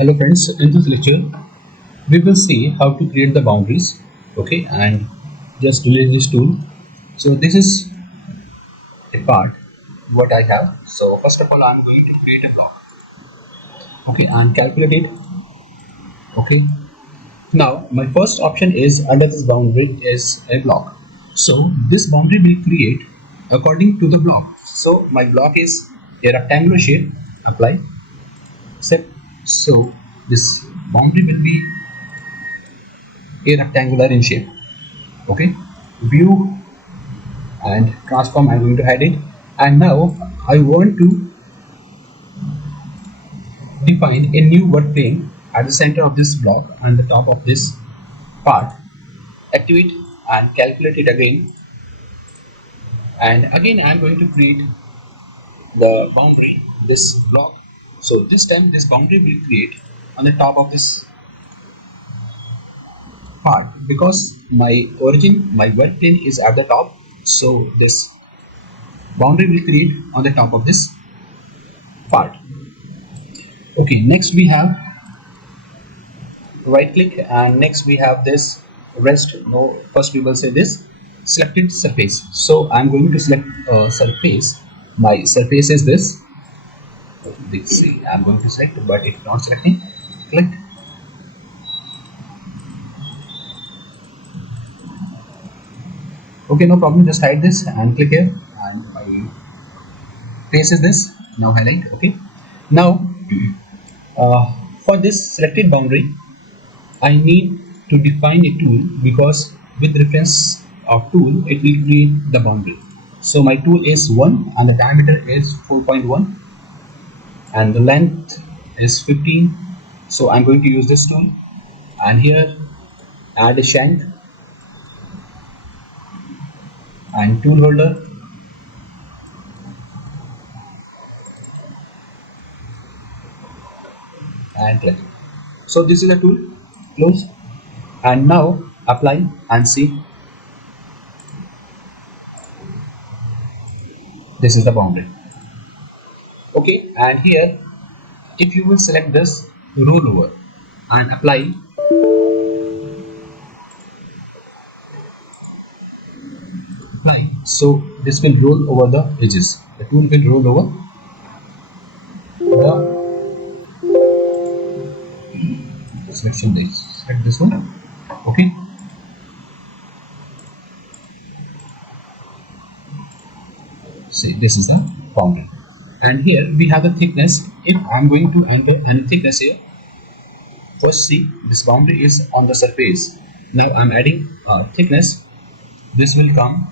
Hello friends, in this lecture we will see how to create the boundaries. Okay, and just delete this tool. So this is a part what I have. So first of all I'm going to create a block. Okay, and calculate it. Okay, now my first option is under this boundary is a block. So this boundary will create according to the block. So my block is a rectangular shape. Apply, set. So this boundary will be a rectangular in shape. Okay, view and transform. I'm going to hide it, and now I want to define a new work plane at the center of this block and the top of this part. Activate and calculate it again, and again I'm going to create the boundary this block. So this time this boundary will create on the top of this part because my work plane is at the top. So this boundary will create on the top of this part. Okay, next we have right click, and next we have this rest. No, first we will say this selected surface. So I'm going to select a surface. My surface is this. Let's see, I'm going to select, but it's not selecting. Click. Okay, no problem, just hide this and click here, and my face is this. Now highlight. Okay, now for this selected boundary I need to define a tool because with reference of tool it will create the boundary. So my tool is 1 and the diameter is 4.1 and the length is 15. So I'm going to use this tool, and here add a shank and tool holder, and click. So this is the tool. Close, and now apply and see. This is the boundary. Okay, and here if you will select this roll over and apply, so this will roll over the edges. The tool will roll over the selection this. Select this one. Okay, see, this is the boundary, and here we have the thickness. If I'm going to enter any thickness here, first see this boundary is on the surface. Now I'm adding thickness. This will come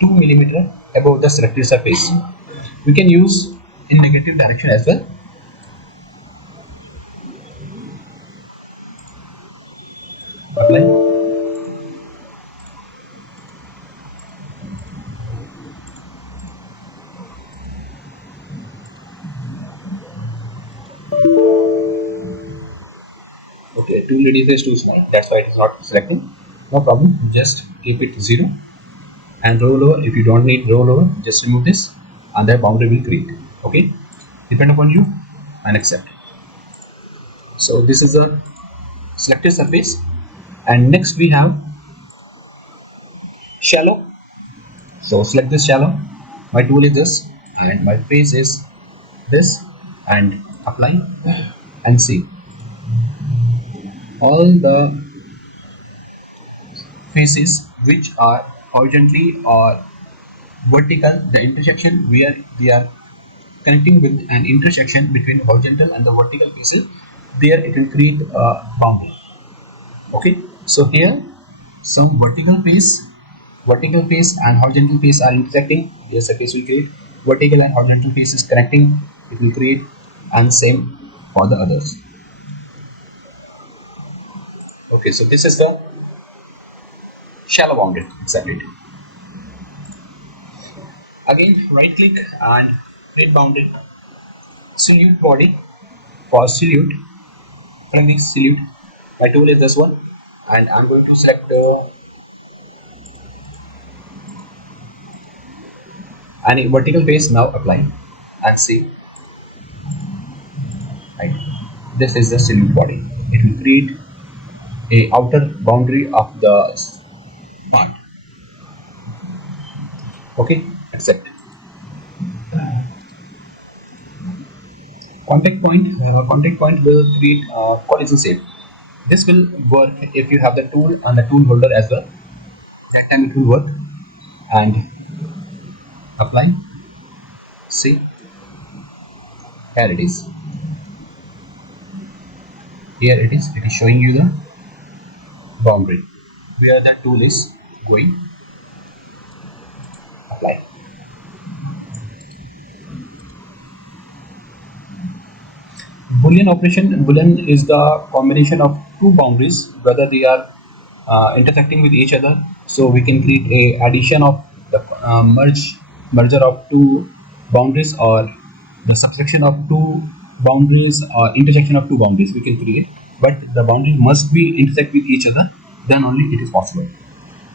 2 millimeter above the selected surface. We can use in negative direction as well. Apply. Okay, tool radius is too small, that's why it is not selecting. No problem, just keep it 0 and roll over. If you don't need roll over, just remove this and the boundary will create. Okay, depend upon you and accept. So this is the selected surface, and next we have shallow. So select this shallow. My tool is this and my face is this, and apply and see all the faces which are horizontally or vertical, the intersection where they are connecting with an intersection between horizontal and the vertical faces, there it will create a boundary. Okay, so here some vertical face and horizontal face are intersecting. Here surface will create vertical and horizontal faces connecting, it will create, and same for the others. Okay, so this is the shallow boundary. Accept it. Again right click and create boundary. Silhouette body. For silhouette, from the silhouette, my tool is this one, and I'm going to select any vertical face. Now apply and see. right? This is the silhouette body. It will create a outer boundary of the part. Okay, accept. Contact point will create a collision shape. This will work if you have the tool and the tool holder as well. That time it will work. And apply. See, here it is. Here it is. It is showing you the boundary where the tool is going. Apply. Boolean is the combination of two boundaries, whether they are intersecting with each other. So we can create a addition of the merger of two boundaries, or the subtraction of two boundaries, or intersection of two boundaries we can create. But the boundary must be intersect with each other, then only it is possible.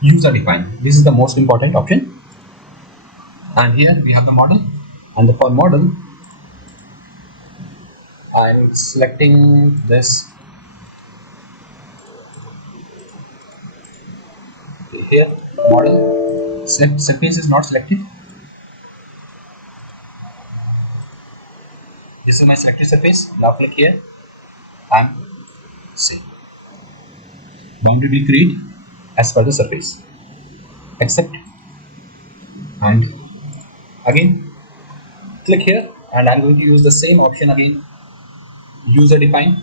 User define. This is the most important option. And here we have the model. And for model, I'm selecting this here. Model surface is not selected. This is my selected surface. Now click here and say boundary will create as per the surface. Accept. And again click here, and I'm going to use the same option again, user define.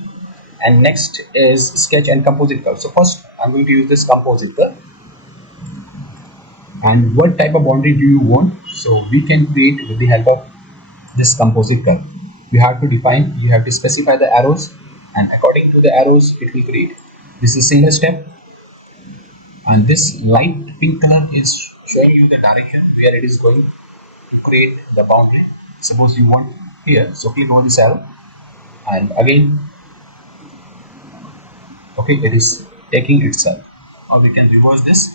And next is sketch and composite curve. So first I'm going to use this composite curve. And what type of boundary do you want? So we can create with the help of this composite curve. You have to define, you have to specify the arrows, and according to the arrows it will create. This is single step, and this light pink color is showing you the direction where it is going to create the boundary. Suppose you want here, so click on this arrow, and again, okay, it is taking itself. Or we can reverse this,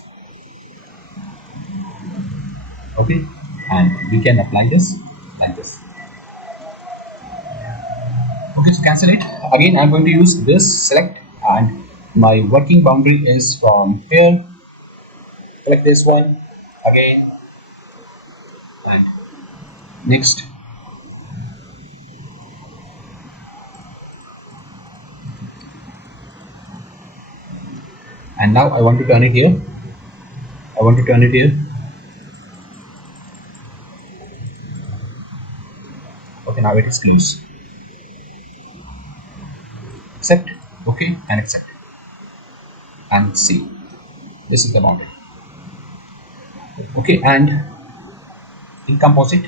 okay, and we can apply this like this. Okay, so cancel it. Again, I'm going to use this select, and my working boundary is from here. Select this one again, and next. And now I want to turn it here. I want to turn it here. Okay, now it is closed. Accept. Okay, and accept. And see, this is the boundary. Okay, and in composite,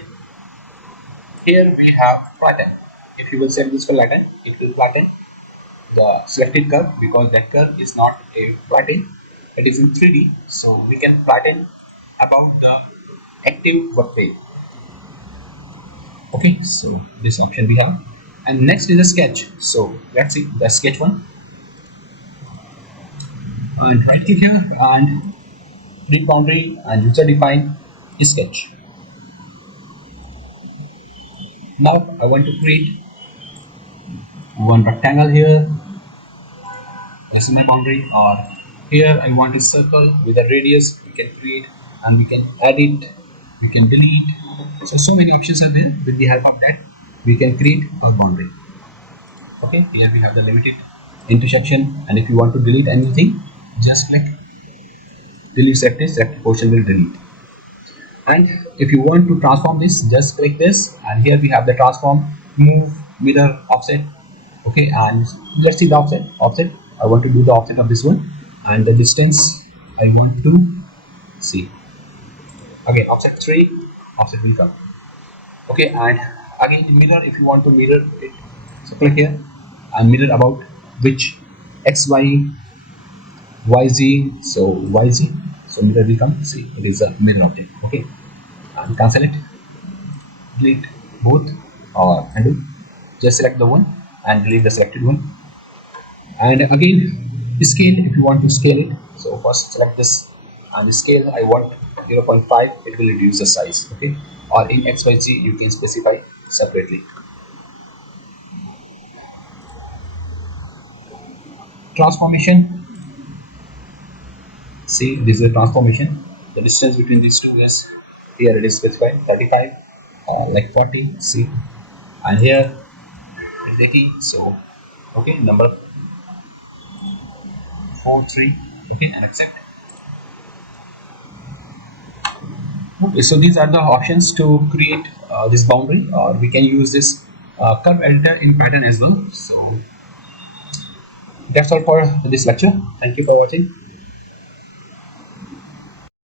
here we have flatten. If you will set this for flatten, it will flatten the selected curve, because that curve is not a flatten, it is in 3D. So we can flatten about the active work page. Okay, so this option we have. And next is a sketch. So let's see the sketch one. And right click here and create boundary and user define sketch. Now I want to create one rectangle here. This is my boundary. Or here I want a circle with a radius. We can create, and we can edit, we can delete. So many options are there. With the help of that, we can create a boundary. Okay, here we have the limited intersection, and if you want to delete anything, just click delete selected portion will delete. And if you want to transform this, just click this, and here we have the transform, move, mirror, offset. Okay, and let's see the offset. I want to do the offset of this one, and the distance I want to see. Okay, offset 3, offset will come. Okay, and again mirror, if you want to mirror it, so click here and mirror about which XY YZ, so YZ, so mirror will come. See, it is a mirror object. Okay, and cancel it, delete both, or undo. Just select the one and delete the selected one. And again scale, if you want to scale it, so first select this, and the scale I want 0.5, it will reduce the size. Okay, or in XYZ you can specify separately. Transformation. See, this is a transformation. The distance between these two is, here it is specified 35, like 40. See, and here it's 80. So, okay, number 4 3. Okay, and accept. Okay, so these are the options to create this boundary, or we can use this curve editor in pattern as well. So that's all for this lecture. Thank you for watching.